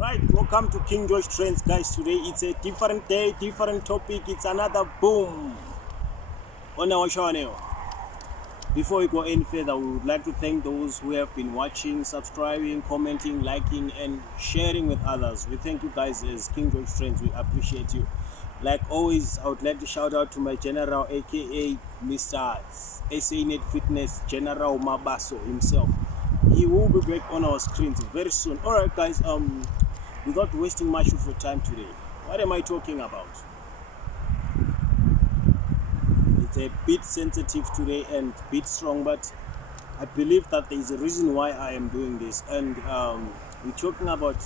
Right, welcome to King George Trends, guys. Today it's a different day, different topic. It's another boom on our channel. Before we go any further, we would like to thank those who have been watching, subscribing, commenting, liking, and sharing with others. We thank you guys as King George Trends. We appreciate you. Like always, I would like to shout out to my general, aka Mr. SANet Fitness General Mabaso himself. He will be back on our screens very soon. Alright guys, without wasting much of your time today, what am I talking about? It's a bit sensitive today and a bit strong, but I believe that there is a reason why I am doing this. And we're talking about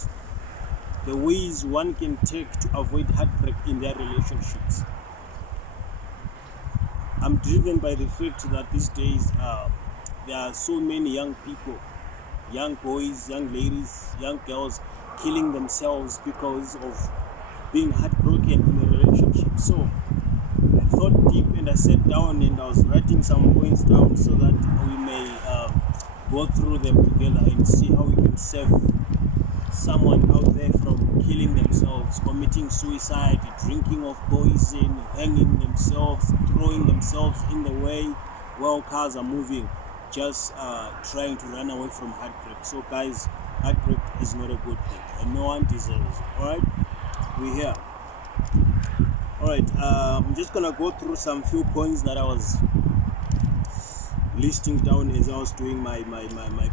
the ways one can take to avoid heartbreak in their relationships. I'm driven by the fact that these days there are so many young people, young boys, young ladies, young girls killing themselves because of being heartbroken in a relationship. So I thought deep and I sat down and I was writing some points down so that we may go through them together and see how we can save someone out there from killing themselves, committing suicide, drinking of poison, hanging themselves, throwing themselves in the way while cars are moving, just trying to run away from heartbreak. So guys, heartbreak is not a good thing and no one deserves it. Alright, we're here. Alright, I'm just gonna go through some few points that I was listing down as I was doing my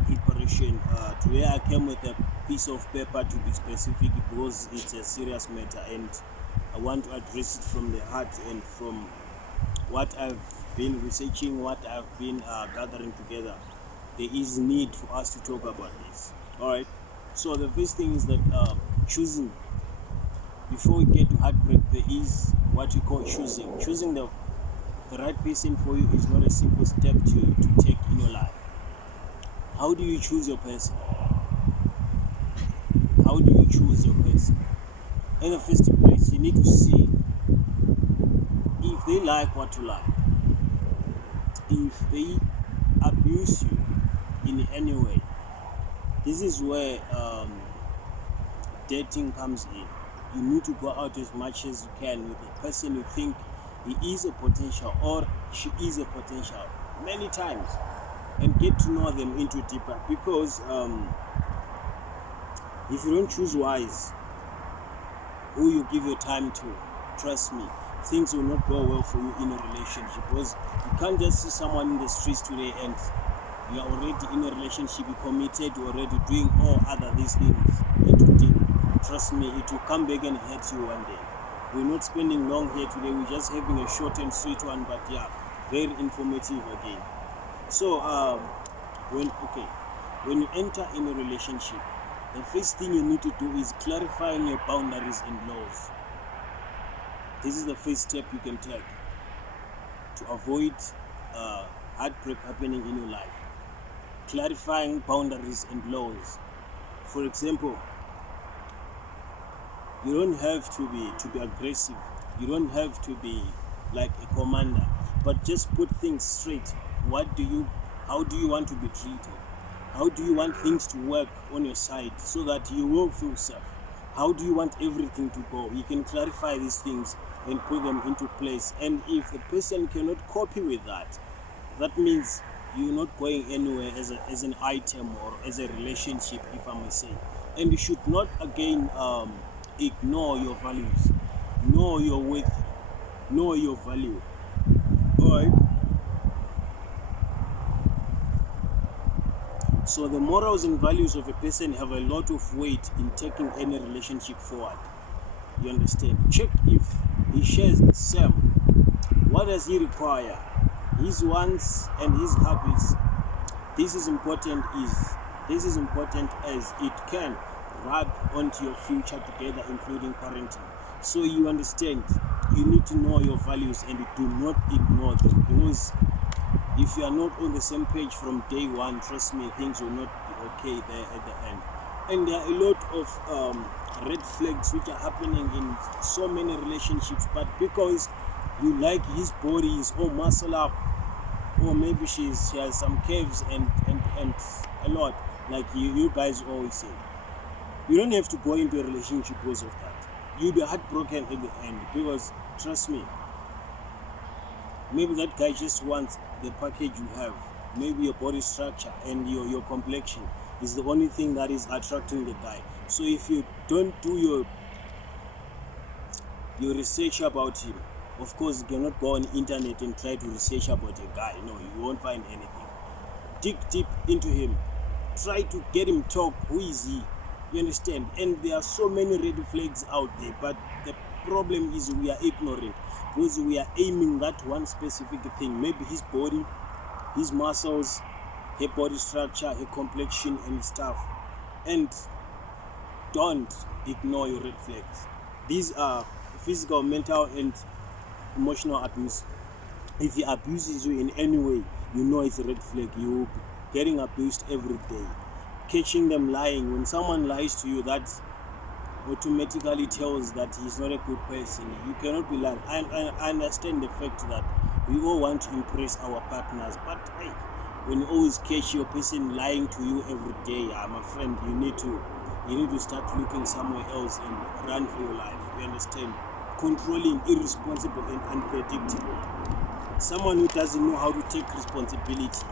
preparation. Today I came with a piece of paper, to be specific, because it's a serious matter and I want to address it from the heart and from what I've been researching, what I've been gathering together. There is need for us to talk about this. Alright, so the first thing is that choosing. Before we get to heartbreak, there is what we call choosing. Choosing the right person for you is not a simple step to take in your life. How do you choose your person? How do you choose your person? In the first place, you need to see if they like what you like. If they abuse you in any way. This is where dating comes in. You need to go out as much as you can with the person you think he is a potential or she is a potential many times, and get to know them into deeper, because if you don't choose wise who you give your time to, trust me, things will not go well for you in a relationship. Because you can't just see someone in the streets today and you are already in a relationship, you committed, you're already doing all other these things into deep. Trust me, it will come back and hurt you one day. We're not spending long here today, we're just having a short and sweet one, but yeah, very informative again. So when you enter in a relationship, the first thing you need to do is clarifying your boundaries and laws. This is the first step you can take to avoid heartbreak happening in your life. Clarifying boundaries and laws. For example, you don't have to be aggressive. You don't have to be like a commander, but just put things straight. How do you want to be treated? How do you want things to work on your side so that you will feel safe? How do you want everything to go? You can clarify these things and put them into place. And if the person cannot copy with that, that means you're not going anywhere as an item or as a relationship, if I may say. And you should not again ignore your values. Know your worth. Know your value. Alright. So the morals and values of a person have a lot of weight in taking any relationship forward. You understand? Check if he shares the same. What does he require? His wants and his habits. This is important as it can rub onto your future together, including parenting. So you understand, you need to know your values and do not ignore them, because if you are not on the same page from day one, trust me, things will not be okay there at the end. And there are a lot of red flags which are happening in so many relationships, but because you like his body, is all muscle up, or maybe she has some curves and a lot, like you guys always say. You don't have to go into a relationship because of that. You'll be heartbroken at the end, because trust me, maybe that guy just wants the package you have. Maybe your body structure and your complexion is the only thing that is attracting the guy. So if you don't do your research about him, of course you cannot go on internet and try to research about a guy. No, you won't find anything. Dig deep into him. Try to get him talk. Who is he? You understand? And there are so many red flags out there, but the problem is we are ignorant, because we are aiming that one specific thing. Maybe his body, his muscles, her body structure, her complexion and stuff. And don't ignore your red flags. These are physical, mental and emotional abuse. If he abuses you in any way, you know it's a red flag. You're getting abused every day. Catching them lying. When someone lies to you, that automatically tells that he's not a good person. You cannot be lying. I understand the fact that we all want to impress our partners, but hey, when you always catch your person lying to you every day, my friend, you need to start looking somewhere else and run for your life. You understand? Controlling, irresponsible and unpredictable. Someone who doesn't know how to take responsibility.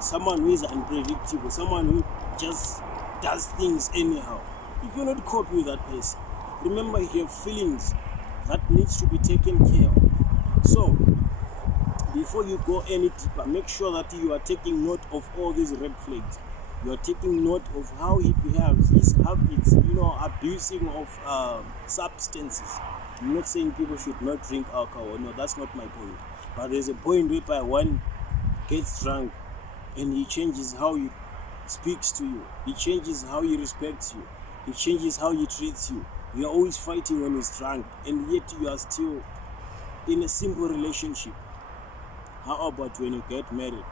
Someone who is unpredictable. Someone who just does things anyhow. You cannot cope with that person. Remember, you have feelings that needs to be taken care of. So before you go any deeper, make sure that you are taking note of all these red flags. You are taking note of how he behaves, his habits, abusing of substances. I'm not saying people should not drink alcohol. No, that's not my point. But there's a point whereby one gets drunk and he changes how he speaks to you. He changes how he respects you. He changes how he treats you. You are always fighting when he's drunk, and yet you are still in a simple relationship. How about when you get married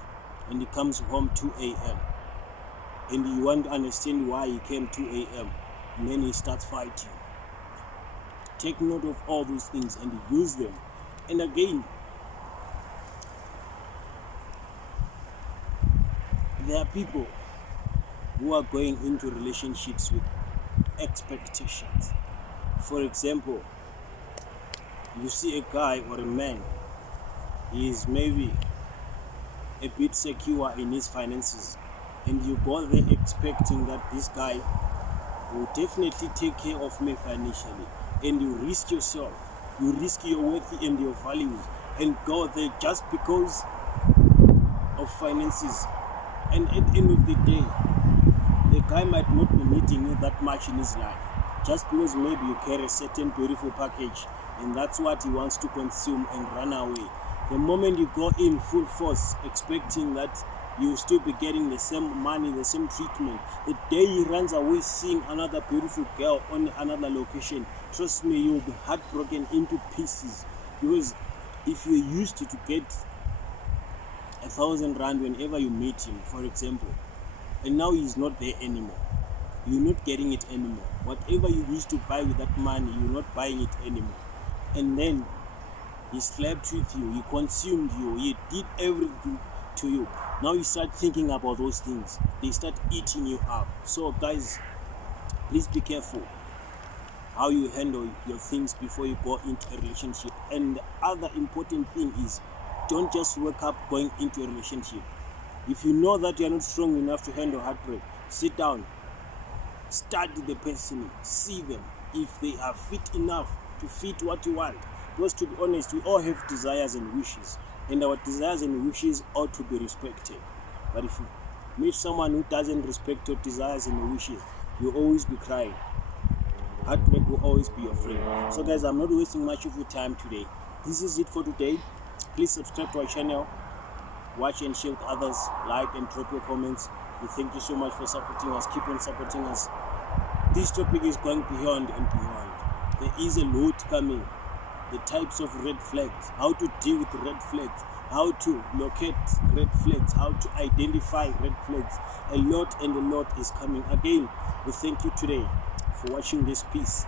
and he comes home 2 a.m. and you want to understand why he came 2 a.m. and then he starts fighting? Take note of all those things and use them. And again, there are people who are going into relationships with expectations. For example, you see a guy or a man, he is maybe a bit secure in his finances, and you go there expecting that this guy will definitely take care of me financially, and you risk yourself, you risk your worth and your values, and go there just because of finances. And at the end of the day, the guy might not be needing you that much in his life, just because maybe you carry a certain beautiful package and that's what he wants to consume and run away. The moment you go in full force expecting that you'll still be getting the same money, the same treatment, the day he runs away seeing another beautiful girl on another location, trust me, you'll be heartbroken into pieces. Because if you're used to get 1,000 rand whenever you meet him, for example, and now he's not there anymore, you're not getting it anymore. Whatever you used to buy with that money, you're not buying it anymore. And then he slept with you, he consumed you, he did everything to you. Now you start thinking about those things, they start eating you up. So guys, please be careful how you handle your things before you go into a relationship. And the other important thing is, don't just wake up going into a relationship. If you know that you are not strong enough to handle heartbreak, sit down, study the person, see them if they are fit enough to fit what you want. Because to be honest, we all have desires and wishes, and our desires and wishes ought to be respected. But if you meet someone who doesn't respect your desires and your wishes, you'll always be crying. Heartbreak will always be your friend. So guys, I'm not wasting much of your time today. This is it for today. Please subscribe to our channel, watch and share with others, like and drop your comments. We thank you so much for supporting us. Keep on supporting us. This topic is going beyond and beyond. There is a lot coming. The types of red flags, how to deal with red flags, how to locate red flags, how to identify red flags. A lot and a lot is coming. Again, we thank you today for watching this piece.